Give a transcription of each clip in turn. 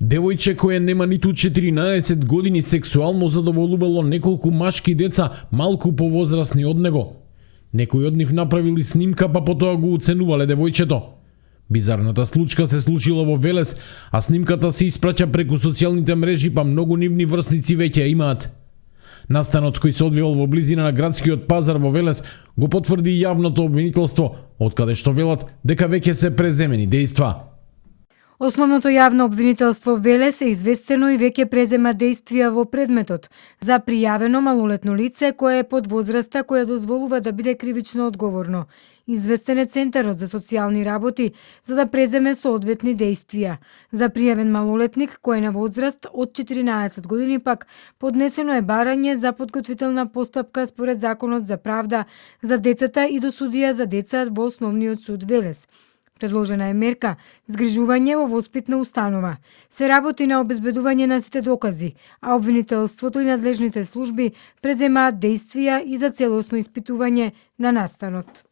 Девојче кое нема ниту 14 години сексуално задоволувало неколку машки деца малку повозрасни од него. Некои од нив направили снимка па потоа го уценувале девојчето. Бизарната случка се случила во Велес, а снимката се испраќа преку социјалните мрежи па многу нивни врсници веќе ја имаат. Настанот кој се одвивал во близина на градскиот пазар во Велес го потврди јавното обвинителство, од каде што велат дека веќе се преземени дејства. Основното јавно обвинителство Велес е известено и веќе презема действија во предметот за пријавено малолетно лице кое е под возраста која дозволува да биде кривично одговорно. Известен е Центарот за социјални работи за да преземе соодветни действија. За пријавен малолетник кој е на возраст од 14 години пак поднесено е барање за подготвителна постапка според Законот за правда за децата и до судија за деца во Основниот суд Велес. Предложена е мерка згрижување во воспитна установа. Се работи на обезбедување на сите докази, а обвинителството и надлежните служби преземаат действија и за целосно испитување на настанот.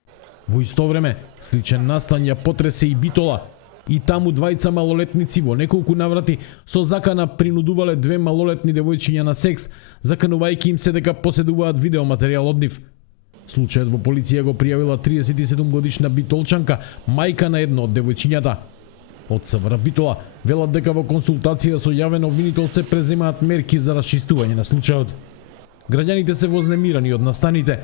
Во исто време, сличен настан ја потресе и Битола. И таму двајца малолетници во неколку наврати со закана принудувале две малолетни девојчиња на секс, заканувајќи им се дека поседуваат видеоматеријал од нив. Случајот во полиција го пријавила 37 годишна битолчанка, мајка на едно од девојчињата. Од СВР Битола велат дека во консултација со јавен обвинител се преземаат мерки за расчистување на случајот. Граѓаните се вознемирани од настаните.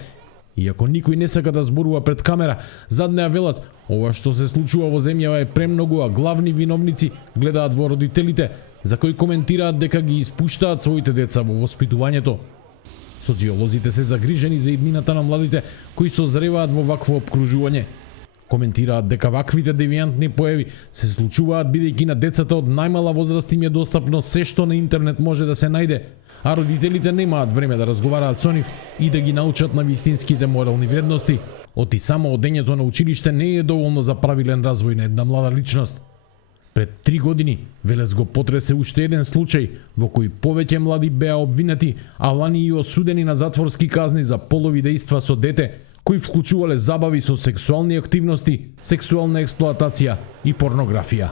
Иако никој не сака да зборува пред камера, зад неа велат ова што се случува во земјава е премногу, а главни виновници гледаат во родителите, за кои коментираат дека ги испуштаат своите деца во воспитувањето. Социолозите се загрижени за иднината на младите кои созреваат во вакво опкружување. Коментираат дека ваквите девијантни појави се случуваат бидејќи на децата од најмала возраст им е достапно се што на интернет може да се најде, а родителите немаат време да разговараат со нив и да ги научат на вистинските морални вредности. Оти само одењето на училиште не е доволно за правилен развој на една млада личност. Пред 3 години Велес го потресе уште еден случај во кој повеќе млади беа обвинети, а лани и осудени на затворски казни за полови дејства со дете, кои вклучувале забави со сексуални активности, сексуална експлоатација и порнографија.